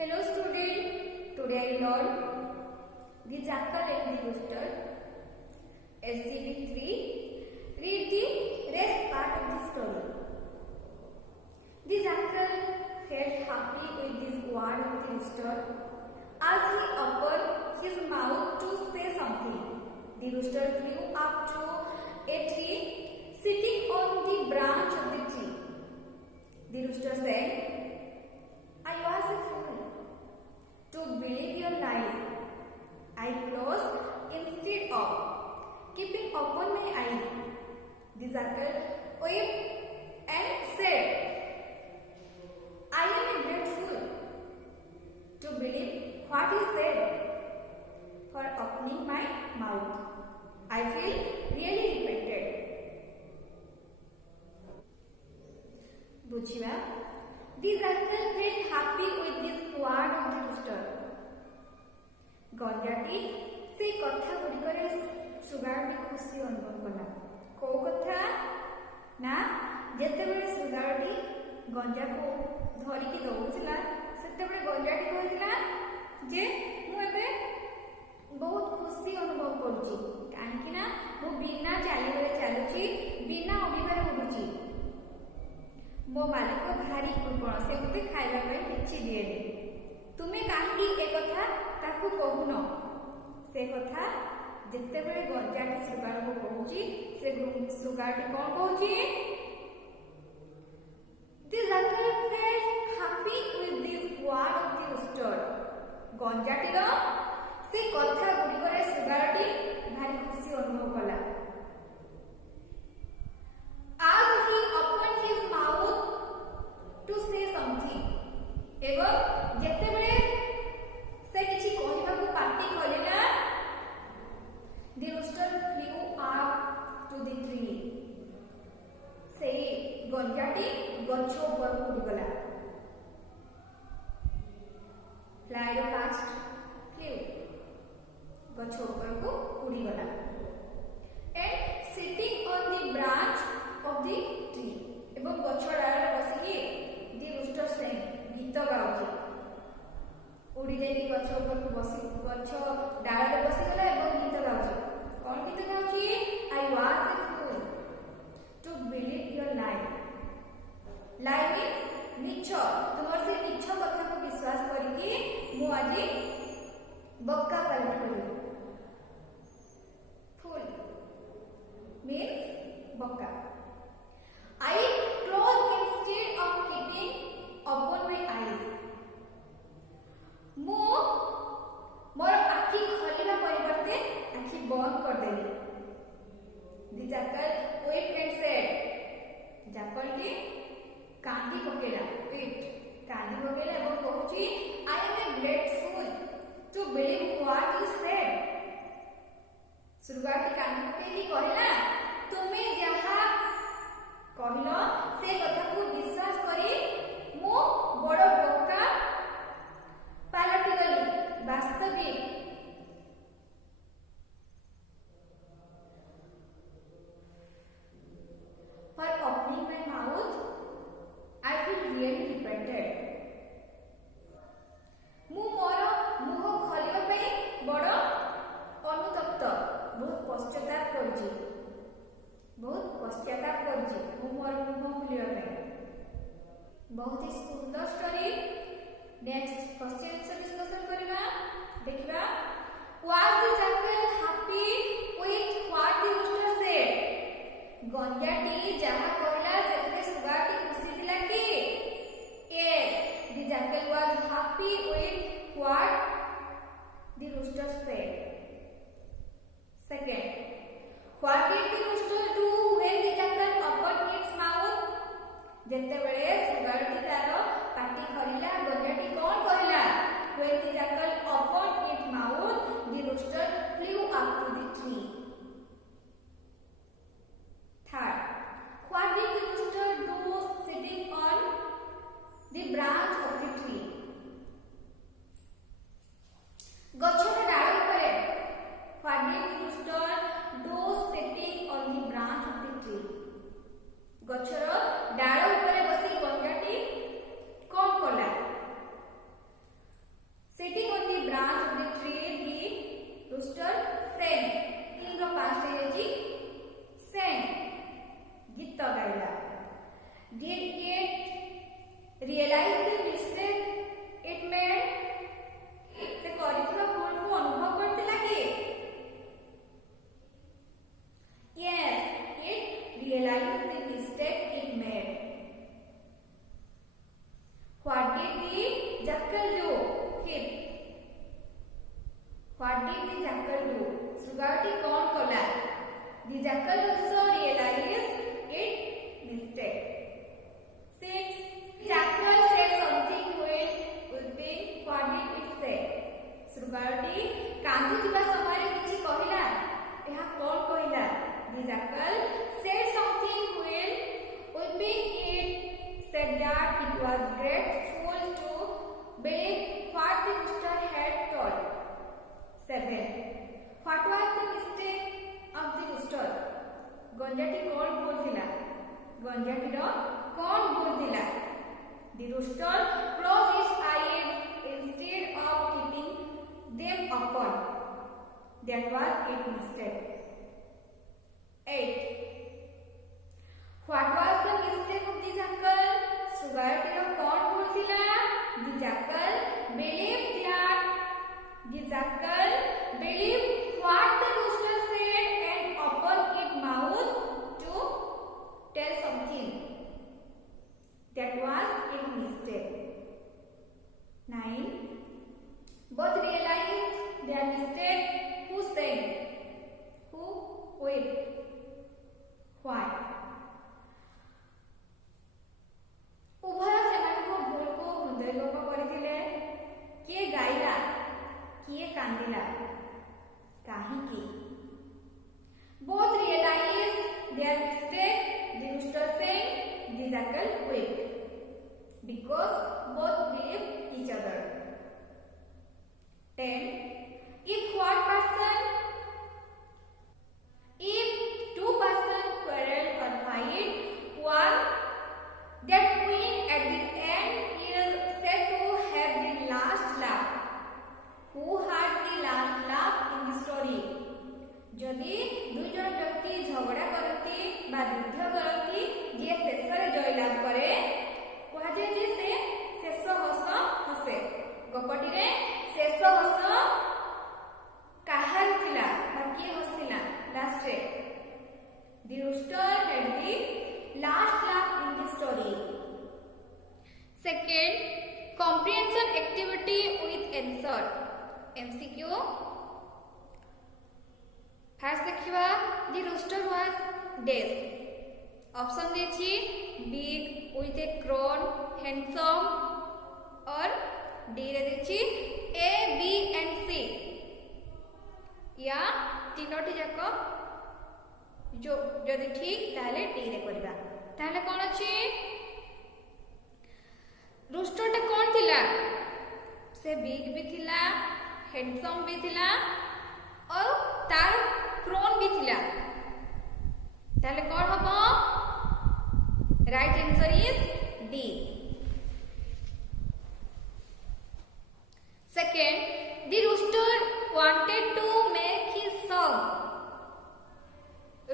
Hello student, today I learn the jackal and the rooster. SCB 3. Read the rest part of the story. The jackal felt happy with this word of the rooster as he opened his mouth to say something. The rooster flew up to a tree sitting on the branch of the tree. The rooster said, I was a fool to believe your lies. I closed instead of keeping open my eyes. The jackal wept and said, I am a great fool to believe what he said for opening my mouth. I feel really repented. बुझिवा The jackal felt happy with this word of the rooster. गंजाटी से कथा गुड़िकरे सुगारटी खुशी अनुभव कला को कथा ना जेतेबेले सुगारटी गंजा को धरिकी दौड़ुला सेतेबेले गंजाटी कहिला जे मु एबे बहुत खुशी अनुभव करूची काहेकि ना मु बिना चालीबेले चालुची बिना उड़ीबारे उड़ुची मो मालिक भारी कृपण से मते खाइबा पई किछि दिएनी तुमे काहेकि ए कथा ताकू कहून से कथा जेते बेले गंजाटी सुगार को कहूची से सुगारटी कोन कहूची The jackal felt happy with this word of the rooster. गंजाटी रो से कथा गुडी करे सुगारटी भारी खुशी अनुभव कला As he opened his mouth to say something, एवं जेतेबेले से किछि कहिबाकू पार्टी कलेला the rooster flew up to the tree. से गंजाटी गछ ऊपर उड़ी गला fly past flew गछ ऊपर को उड़ी गला and sitting on the branch of the tree एवं गछ डाल बसिकी the rooster sang गीत गाउची उड़ी जाई गछ ऊपर को बसी गछ डाल रे बसी गला एवं गीत गाउची कोन गीत गाउची I was a fool to believe your lie means मिछ तुमर से मिछ कथा को विश्वास करिकी मु आजी बक्का पलट करी fool means बक्का I closed instead of keeping open my eyes. मु मोर आखि खोलिबा परिवर्ते आखि बंद कर देली. The jackal wept and said, jackal T कांदी पकेला, wept कांदी पकेला एवं कहूची I am a great fool to believe what you said. सुरगाटी कांदी पकेली कहला तुमे जहा कहिलो से कथा को विश्वास करी मु बड़ बोका पालटी गली वास्तविक for opening my mouth I feel really repented मु मोर मुह खोलिबा पई बड़ अनुतप्त बहुत पश्चाताप करजी मु मोर मुह खोलिबा पई बहुत ही सुंदर story next question answer discussion करबा देखबा was the jackal happy with what the rooster said गंजाटी जहा कहला सेते सुगाटी खुशी दिला कि yes the jackal was happy with what the rooster said second what did the rooster do when the jackal opened its mouth जेतेबेले सुगाटी तारो पाटी खरिला गंजाटी कोन कहला when the jackal opened its mouth the rooster flew up to the tree third what did the rooster do sitting on the branch of the tree What did the jackal do? ଶୃଗାଳଟି କ'ଣ କଲା? The jackal also realized its mistake. 6. Jackal said something while weeping. What did it say? ଶୃଗାଳଟି କାନ୍ଦୁଥିବା ସମୟରେ କିଛି କହିଲା। ଏହା କ'ଣ କହିଲା? The jackal said something while weeping. It said that it was grateful to believe what the rooster had told. 7. What was the mistake of the rooster? ଗଞ୍ଜାଟି କ'ଣ ଭୁଲ ଥିଲା? ଗଞ୍ଜାଟିର କ'ଣ ଭୁଲ ଥିଲା? The rooster closed its eyes instead of keeping them open. That was its mistake. 8. What was the mistake of the jackal? ଶୃଗାଳଟିର କ'ଣ ଭୁଲ ଥିଲା? The jackal believed what the rooster said and opened its mouth to tell something. That was its mistake. 9. Both realized their mistake. Who sang? Who wept? Why? ଉଭୟ ସେମାନଙ୍କ ଭୁଲକୁ ହୃଦୟଙ୍ଗମ କରିଥିଲେ। କିଏ ଗାଇଲା? କିଏ କାନ୍ଦିଲା? କାହିଁକି? Both realized their mistake. The rooster sang, the jackal wept. Because both believed each other. 10. If two persons quarrel or fight, one that win at the end is said to have the last laugh. Who had the last laugh in the story? ଯଦି ଦୁଇ ଜଣ ବ୍ୟକ୍ତି ଝଗଡ଼ା କରନ୍ତି ବା ଯୁଦ୍ଧ କରନ୍ତି, ଯିଏ ଶେଷରେ ଜୟଲାଭ କରେ କୁହାଯାଏ ଯେ ସେ ଶେଷ ହସ ହସେ। ଗପଟିରେ ଶେଷ ହସ କାହାର ଥିଲା ବା କିଏ ହସିଥିଲା ଲାଷ୍ଟରେ? The rooster had the last laugh in the story. Second, comprehension activity with answer. MCQ. First देखिवा, the rooster was dash. Option देछि big with a crown, handsome और D रे देछि A, B and C. या तीनोटी जाक जो जदि ठीक ताले D रे करबा। ताले कोन अछि? रूस्टर टे कोन थिला? से बिग भी थिला, हैंडसम भी थिला और तार क्रोन भी थिला। ताले कोन हबो? Right answer is D. Second, the rooster wanted to make his song.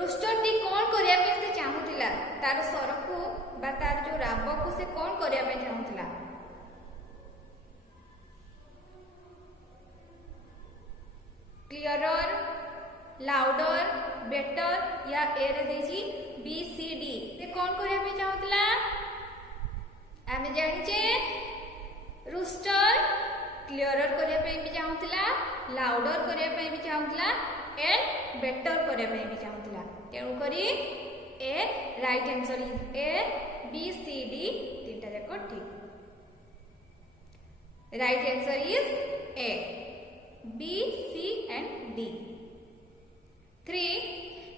Rooster टी कोन करिया पे से चाहुतिला? तार स्वरकु बा तार जो राबकु से कोन करिया पे चाहुतिला? क्लियरर, लाउडर, बेटर या ए रे देछि बी सी डी। से कोन करिया पे चाहुतिला? आमे जानि जे रूस्टर क्लियरर करिया पे भी चाहुतिला, लाउडर करिया पे भी चाहुतिला एंड बेटर करिया पे भी चाहुतिला। तेणु करी ए right answer is A, B C D तीनटा जाक ठीक। Right answer is A, B C and D. 3.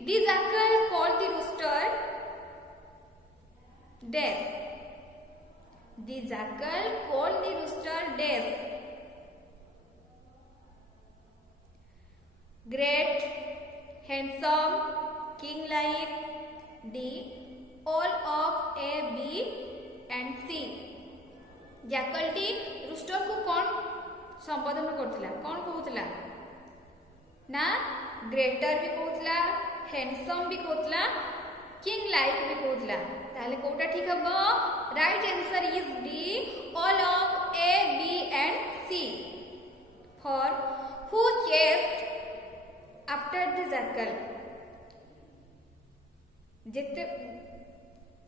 The jackal called the rooster dash. The jackal called the rooster dash. Great, handsome, king-like. D. All of A, B and C. jackal T rooster को कौन संबोधन करथिला? कौन कहउथिला? ना greater भी कहउथिला, handsome भी कहउथिला, king like भी कहउथिला। ताले कोटा ठीक हबो? Right answer is D, all of A, B and C. For who chased after the jackal? जेते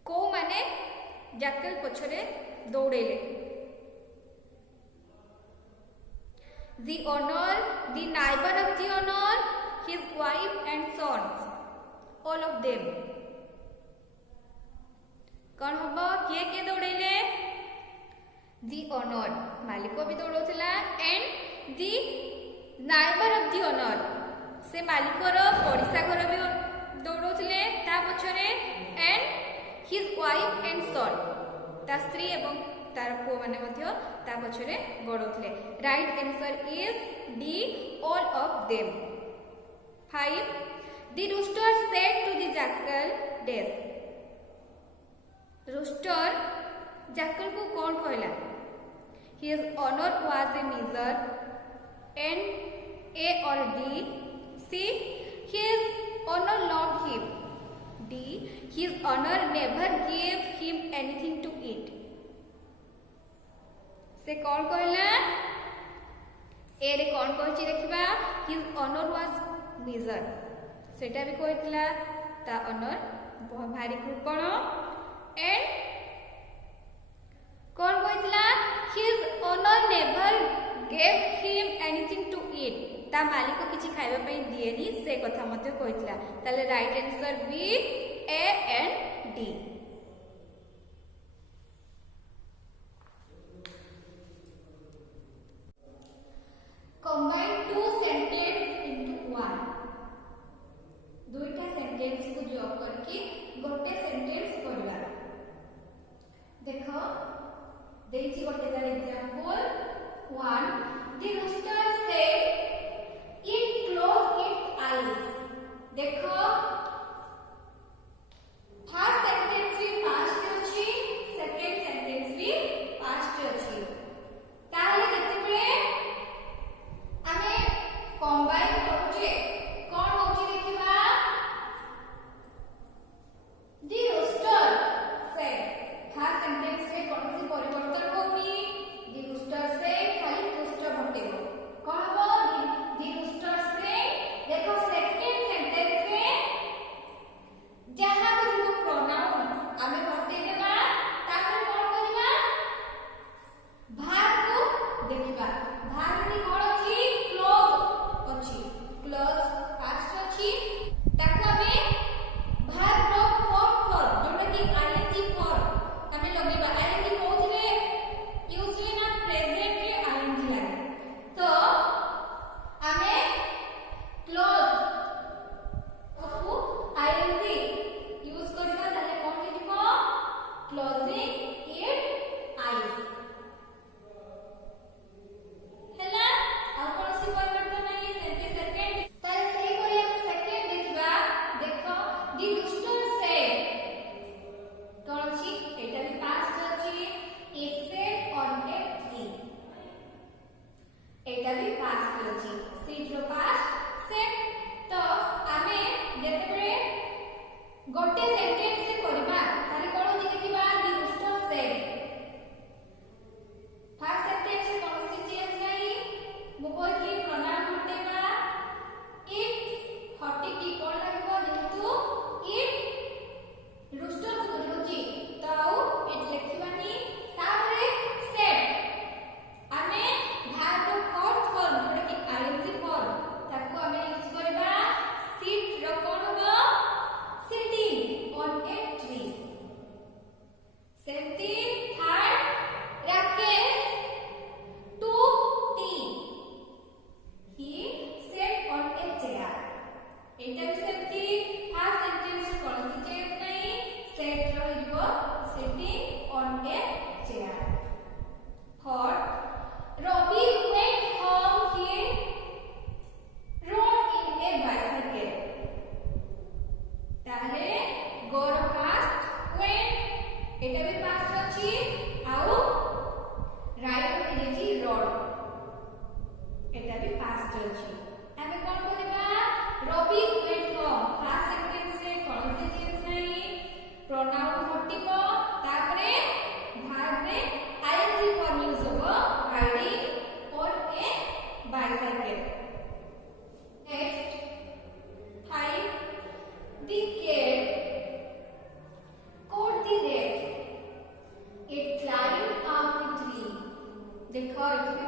को माने jackal पछरे दौड़ेले। the owner, the neighbor of the owner, his wife and sons, all of them. कौन हबो किए किए दौड़ेले the owner मालिक भी दौड़ोथिला and the neighbor of the owner से मालिकर पड़िसा घर भी दौड़ोथिले ता पछरे and his wife and son ता स्त्री एवं तार पुओ माने मध्य ता पछरे गड़ोथिले. Right answer is D all of them. 5. The rooster said to the jackal dash. Rooster jackal को कौन कहला? His honor was a measure. N, A or D. C. His honor loved him. D. His honor never gave him anything to eat. से कौन कहला? ए रे कौन कहछि देखिबा his honor was measure सेटा भी कहथिला ता honor भारी कृपण and कौन कहथिला his honor never gave him anything to eat ता मालिक किछि खाइबा पई दिएनी से कथा मध्ये कहथिला. ताले right answer B A and D. Combine two sentences into one. दुईटा सेंटेंस को जोड़ करके गोटे सेंटेंस करला. देखो देइछि गोटे तार example 1. The rooster said it closed its eyes. देखो फर्स्ट सेंटेंस भी पास्ट अछि सेकंड सेंटेंस भी पास्ट अछि. ताले केतेबेले आमे कंबाइन करूचे कोन होची देखिबा दी रूस्टर से फर्स्ट सेंटेंस में कोनसी परिवर्तन होनी दी रूस्टर से खाली रूस्टर हटेबो कोन हो दी रूस्टर से. देखो सेकंड सेंटेंस में जहां भी जो प्रोनाउन आमे हटे देबा तापर कोन करिबा भाग को देखिबा. भाग नि कोन अछि क्लोज पास्ट अछि ताको हमें भाग रो फॉर जोटा कि आईएनजी फॉर हमें लगेबा. आईएनजी कोथरे यूज वे ना प्रेजेंट रे आईएनजी लागे तो हमें क्लोज को आईएनजी यूज करबा ताले कोन लिखबो क्लोजिंग इट आईज हैला. और कोन सी परिवर्तन नहीं सेंटेंस सेकंड ताले सही करी हम सेकंड देखबा. देखो दी रूस्टर से कोन छी एटा भी पास्ट अछि it said on a tree एटा भी पास्ट अछि सीट रो पास्ट सेड. तो आमे जेतेबे गोटे सेंटेंस से करबा ताले कोन होची देखिबा दी रूस्टर से फर्स्ट सेंटेंस से कोन सी चेंज नहीं मुकोली प्रोनाउन हटेबा इट हटे की कोन लागबो जेतु इट रूस्टर को होची तो इट लिखिबानी तारे सेट आमे भाग फोर्थ फॉर्म जोटा कि आईएनजी फॉर्म ताको आमे यूज करबा सीट रो कोन होबो सिटिंग ऑन ए ट्री. सेमती third Rakesh took tea. He sat on a chair. एटा भी सेमती फर्स्ट सेंटेंस कोन सी चेंज नहीं सेट रहिबो sitting on a chair. Fourth Robbie went home. He rode in a bicycle. ताले गोर past went एटा भी past अछि आउ राइट इलेजी रोड एटा भी पास्ट अछि. आमे कोन करबा Ravi went home first sentence रे कोन से चेंज नहीं प्रोनाउन हटिबो तापरे भाग रे आईएनजी फॉर्म यूज होबो राइडिंग और ए bicycle. Next 5. The cat caught the rat. It climbed up the tree. देखो इट भी